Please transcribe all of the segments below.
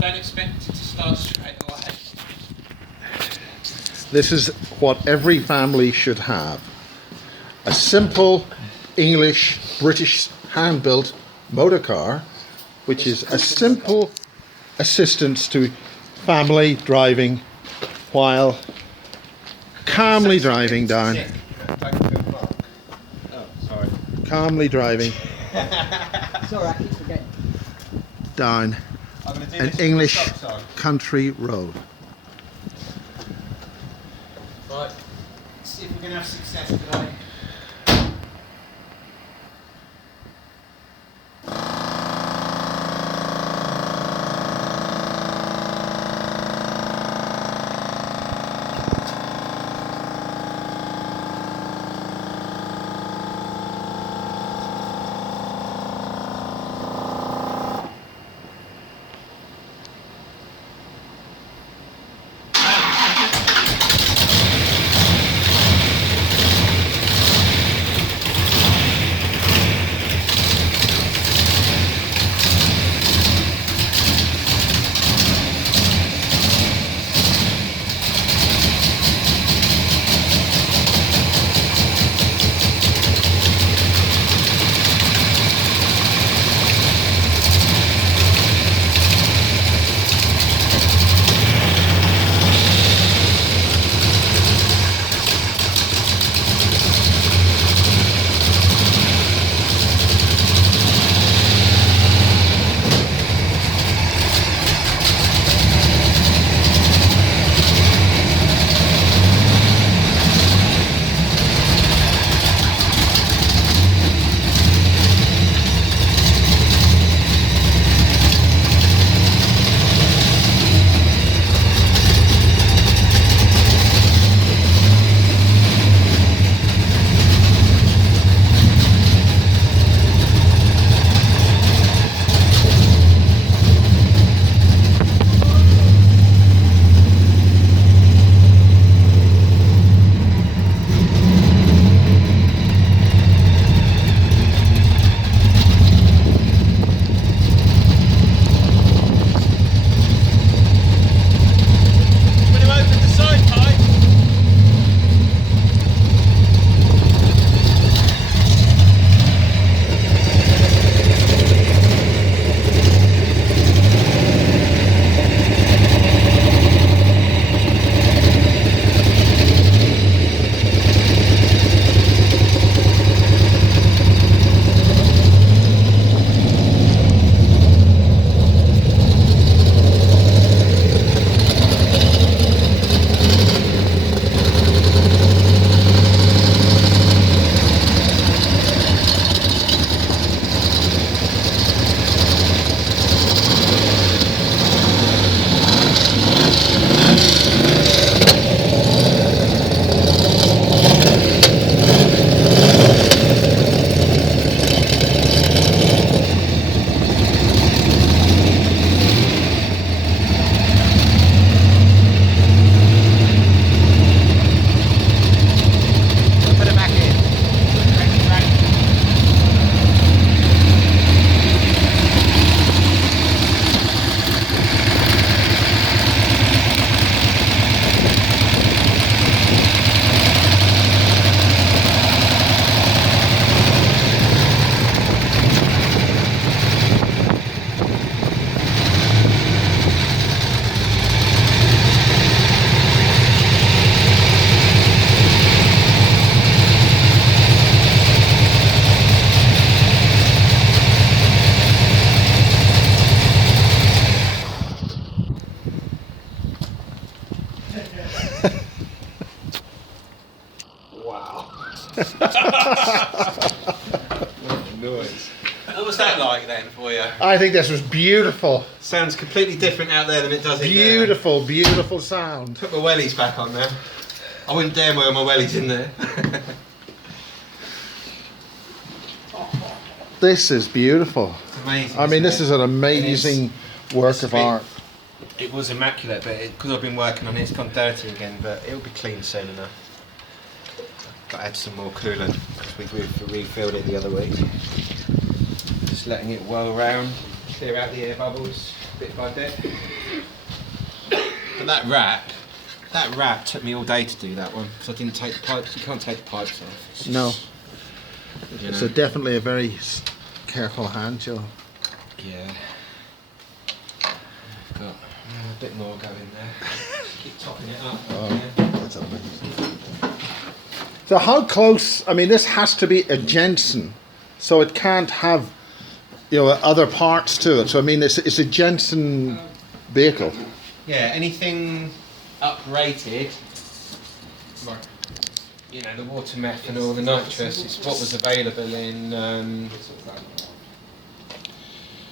don't expect it to start straight away. This is what every family should have. A simple English, British hand-built motor car, which is a simple assistance to family driving while calmly driving down. Oh, sorry. Calmly driving Sorry, I keep forgetting. down I'm going to do an this with English the socks on. country road. Right, let's see if we're going to have success today. Noise. What was that like then for you? I think this was beautiful. Sounds completely different out there than it does in Beautiful, beautiful sound. there. Put my wellies back on now. I wouldn't dare wear my wellies in there. This is beautiful. It's amazing. I mean, isn't this it? is an amazing work It's of been- art. It was immaculate, but because I've been working on it, it's gone dirty again. But it'll be clean soon enough. Got to add some more coolant because we refilled it the other week. Just letting it well round, clear out the air bubbles. bit by bit. But that wrap took me all day to do that one, because I didn't take the pipes. You can't take the pipes off. No. You know. So definitely a very careful hand job. Yeah. Got a bit more going there. Keep topping it up. Oh, that's amazing. So how close? I mean, this has to be a Jensen, so it can't have, other parts to it. So I mean, it's a Jensen vehicle. Yeah, anything uprated, the water methanol, the nitrous, is what was available in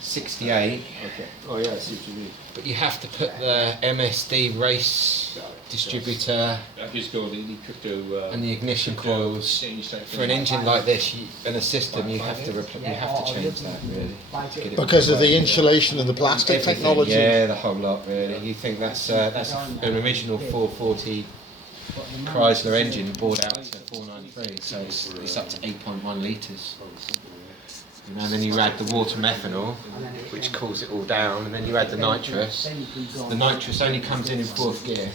68. Okay. Oh yeah, I see what you mean. But you have to put the MSD race distributor and the ignition coils. For an engine like this, and a system, you have to change that really. To get it Because of the right. insulation and the plastic Everything, technology. yeah, the whole lot really. You think that's an original 440 Chrysler engine bored out to 493, so it's up to 8.1 litres. And then you add the water methanol, which cools it all down, and then you add the nitrous. The nitrous only comes in fourth gear.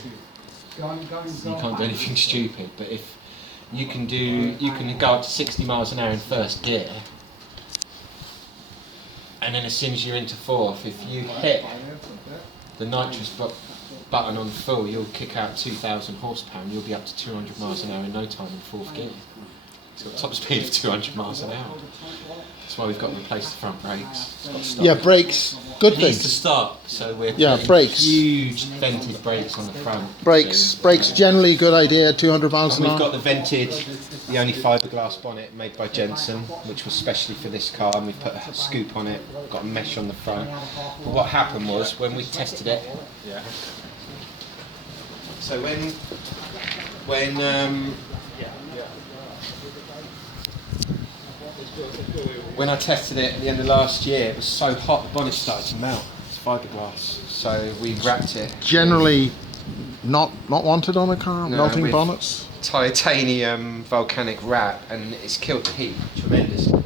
So you can't do anything stupid, but if you can go up to 60 miles an hour in first gear, and then as soon as you're into fourth, if you hit the nitrous button on full, you'll kick out 2,000 horsepower and you'll be up to 200 miles an hour in no time in fourth gear. It's got a top speed of 200 miles an hour. That's why we've got to replace the front brakes. It's got to stop. Yeah, brakes. Good It needs to things. stop, so we're putting brakes. huge vented brakes on the front. Brakes generally a good idea. 200 miles And an we've got hour. the vented, the only fiberglass bonnet made by Jensen, which was specially for this car, and we put a scoop on it, got a mesh on the front. But what happened was, when we tested it, so when I tested it at the end of last year, it was so hot the bonnet started to melt. It's fiberglass, so we wrapped it. Generally not wanted on a car. No, Melting with bonnets. Titanium volcanic wrap, and it's killed the heat tremendously.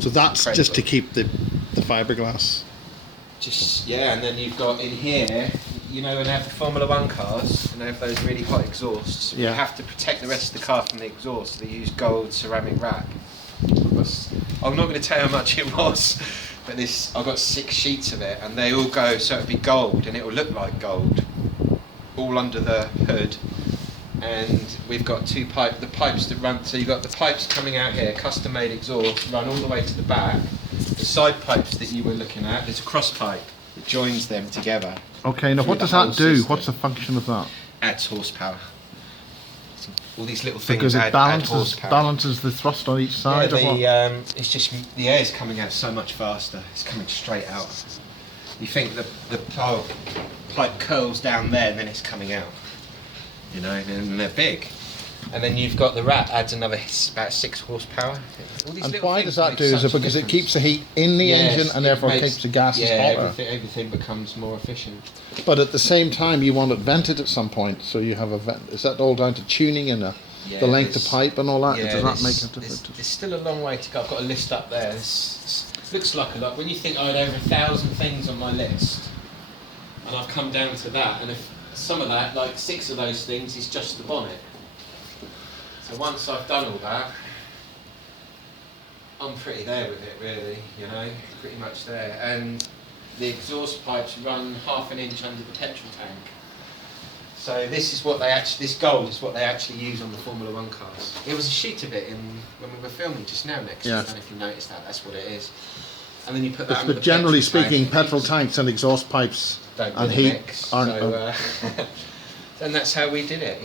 So that's It's just to incredible. keep the fiberglass. And then you've got in here, when they have the Formula One cars, and they have those really hot exhausts. You Yeah. have to protect the rest of the car from the exhaust. So they use gold ceramic wrap. I'm not going to tell you how much it was, but I've got 6 sheets of it, and they all go, so it'll be gold, and it will look like gold, all under the hood. And we've got the pipes that run, so you've got the pipes coming out here, custom made exhaust, run all the way to the back. The side pipes that you were looking at, there's a cross pipe that joins them together. Okay, now what Through does the that whole do? system. What's the function of that? Adds horsepower. All these little things Because it add horsepower. balances the thrust on each side. Or what? It's just the air is coming out so much faster. It's coming straight out. You think the pipe curls down there, and then it's coming out. And they're big. And then you've got the wrap adds another about 6 horsepower. All these And little why things does that make do? Is it such a because it difference. keeps the heat in the engine and it therefore makes- keeps the gases yeah, hotter? everything becomes more efficient. But at the same time, you want it vented at some point, so you have a vent. Is that all down to tuning and the length of there's- pipe and all that? Yeah, Does that make a there's difference? still a long way to go. I've got a list up there. Looks like a lot. When you think I had over 1,000 things on my list, and I've come down to that, and if some of that, like 6 of those things, is just the bonnet. So once I've done all that, I'm pretty there with it, really. Pretty much there. And the exhaust pipes run half an inch under the petrol tank. So this gold is what they actually use on the Formula One cars. It was a sheet of it when we were filming just now next. Yeah. I don't know if you noticed that. That's what it is. And then you put that. under But the generally petrol tank. speaking, petrol tanks and exhaust pipes Don't and really heat mix. aren't. And that's how we did it.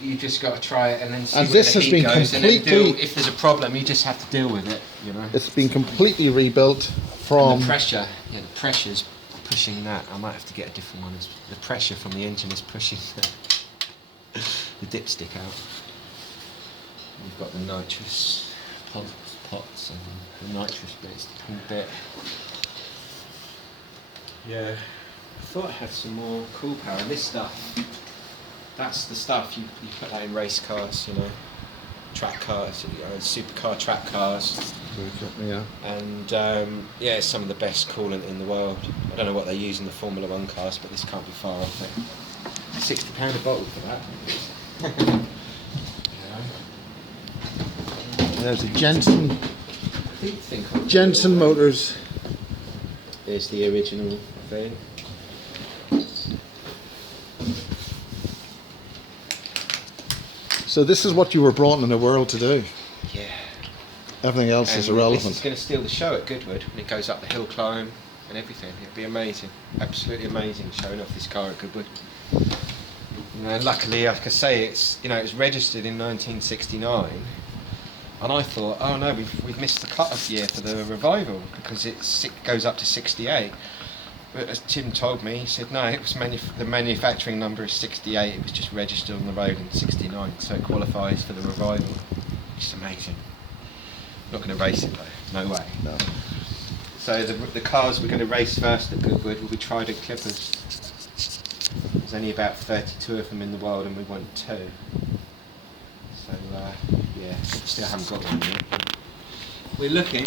You just got to try it and then see And where this the has heat been goes, and then completely- if there's a problem, you just have to deal with it. It's been completely rebuilt And from. the pressure, the pressure's pushing that. I might have to get a different one. The pressure from the engine is pushing the dipstick out. We've got the nitrous pots and the nitrous bits, the pink bit. Yeah, I thought I had some more cool power. This stuff, that's the stuff you put that in race cars, track cars, supercar track cars. Yeah. And yeah, it's some of the best coolant in the world. I don't know what they use in the Formula One cars, but this can't be far off it. £60 a bottle for that. There's a Jensen Motors. There's the original thing. So this is what you were brought in the world to do. Yeah. Everything else is irrelevant. This is going to steal the show at Goodwood when it goes up the hill climb and everything. It'd be amazing, absolutely amazing, showing off this car at Goodwood. You know, luckily, like I say, it's it was registered in 1969, and I thought, oh no, we've missed the cut-off year for the revival because it goes up to 68. But as Tim told me, he said no, it was the manufacturing number is 68. It was just registered on the road in 69, so it qualifies for the revival. It's amazing. Not going to race it though, no way. No. So the cars we're going to race first at Goodwood will be Trident Clippers. There's only about 32 of them in the world, and we want 2. So yeah, still haven't got one yet. We're looking.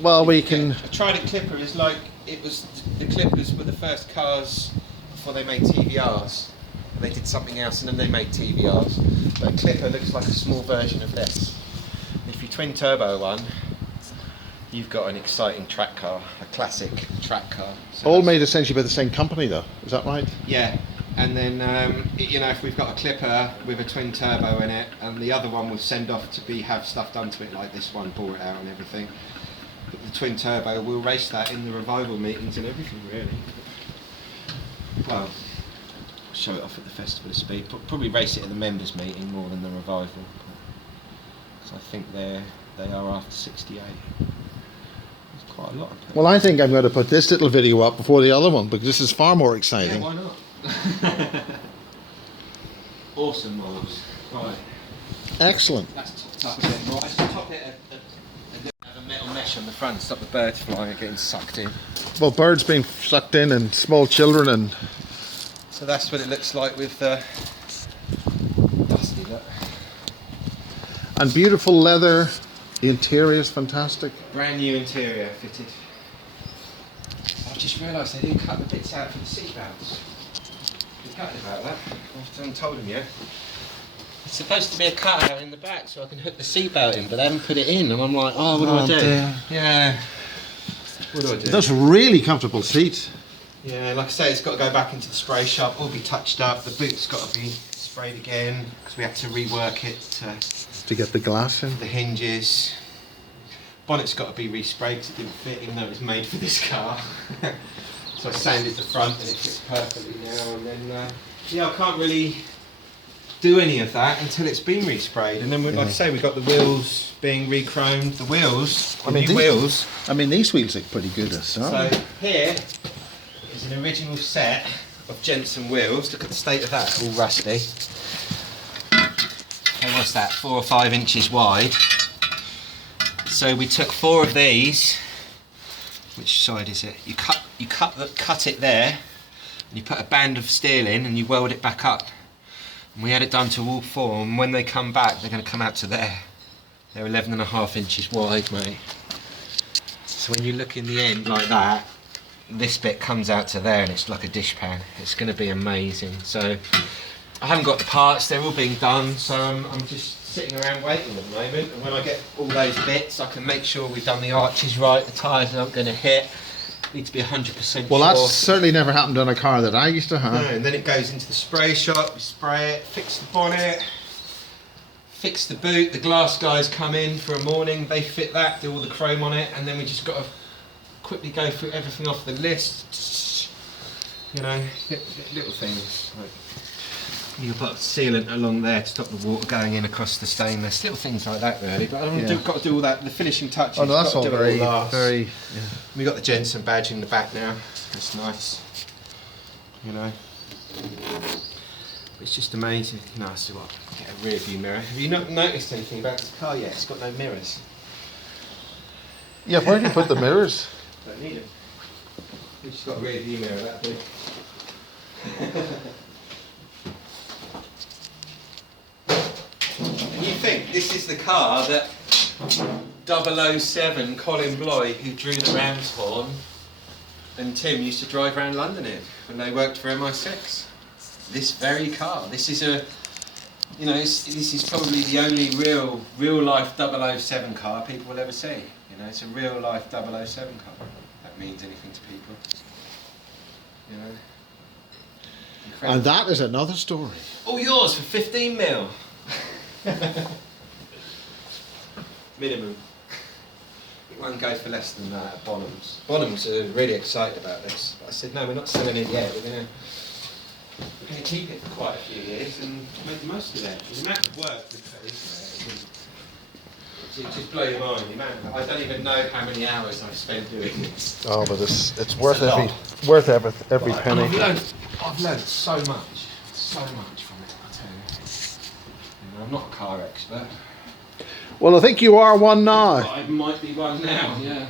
Well, we can. A Trident Clipper is like the Clippers were the first cars before they made TVRs. They did something else and then they made TVRs. But a Clipper looks like a small version of this. If you twin turbo one, you've got an exciting track car, a classic track car. So All made essentially by the same company, though. Is that right? yeah, and then if we've got a Clipper with a twin turbo in it, and the other one we'll send off to have stuff done to it, like this one, bore it out and everything. But the twin turbo, we'll race that in the revival meetings and everything, really. Well, show it off at the Festival of Speed. Probably race it at the members' meeting more than the revival. So I think they are after 68. There's quite a lot of them. Well, I think I'm going to put this little video up before the other one because this is far more exciting. Yeah, why not? Awesome, Miles. Right. Excellent. That's topped up a bit more. I just top it a metal mesh on the front, stop the birds flying and getting sucked in. Well, birds being sucked in and small children and. So that's what it looks like with the dusty look. And beautiful leather. The interior is fantastic. Brand new interior fitted. I just realised they didn't cut the bits out for the seat belts. I'm gutted about that. I haven't told them yet. It's supposed to be a cutout in the back so I can hook the seat belt in, but they haven't put it in, and I'm like, oh, what do I do? Dear. Yeah. What do I do? Those are really comfortable seats. Yeah, like I say, it's got to go back into the spray shop, all be touched up. The boot's got to be sprayed again because we had to rework it To get the glass in. the hinges. Bonnet's got to be resprayed because it didn't fit, even though it was made for this car. So I sanded the front and it fits perfectly now. And then, yeah, I can't really do any of that until it's been resprayed. And then, like I say, we've got the wheels being re-chromed. The wheels, new wheels. I mean, these wheels look pretty good. So here is an original set of Jensen wheels. Look at the state of that, all rusty. Okay, what's that? 4 or 5 inches wide. So we took 4 of these. Which side is it? You cut it there, and you put a band of steel in, and you weld it back up. And we had it done to all 4, and when they come back, they're going to come out to there. They're 11.5 inches wide, mate. So when you look in the end like that, this bit comes out to there, and it's like a dishpan. It's going to be amazing. So I haven't got the parts; they're all being done. So I'm just sitting around waiting at the moment, and when I get all those bits, I can make sure we've done the arches right, the tyres aren't going to hit. Need to be 100% Well, sure. that's certainly never happened on a car that I used to have. No, and then it goes into the spray shop, we spray it, fix the bonnet, fix the boot. The glass guys come in for a morning, they fit that, do all the chrome on it, and then we just got to quickly go through everything off the list. You know, little things. Like you put sealant along there to stop the water going in across the stainless. Little things like that, really. But I've got to do all that. The finishing touches. Oh, no, that's all got to do very, it all last. very. Yeah. We got the Jensen badge in the back now. That's nice. You know. It's just amazing. No, so what? Get a rear view mirror. Have you not noticed anything about this car yet? It's got no mirrors. Yeah, where do you put the mirrors? Don't need it. We've just got a rear view mirror, that'll do. And you think this is the car that 007 Colin Bloy, who drew the ram's horn, and Tim used to drive around London in when they worked for MI6. This very car. This is a, you know, this is probably the only real life 007 car people will ever see. You know, it's a real life 007 car. If that means anything to people. You know. Incredible. And that is another story. All yours for 15 mil. Minimum. We won't go for less than that at Bonhams. Bonhams are really excited about this. But I said, no, we're not selling it yet. We're going to keep it for quite a few years and make the most of it. The amount of work we put into it, it just blow your mind. The amount of, I don't even know how many hours I've spent doing this. Oh, but it's worth every But penny. I've learned so much from it, I tell you. You know, I'm not a car expert. Well, I think you are one now. I might be one now, yeah.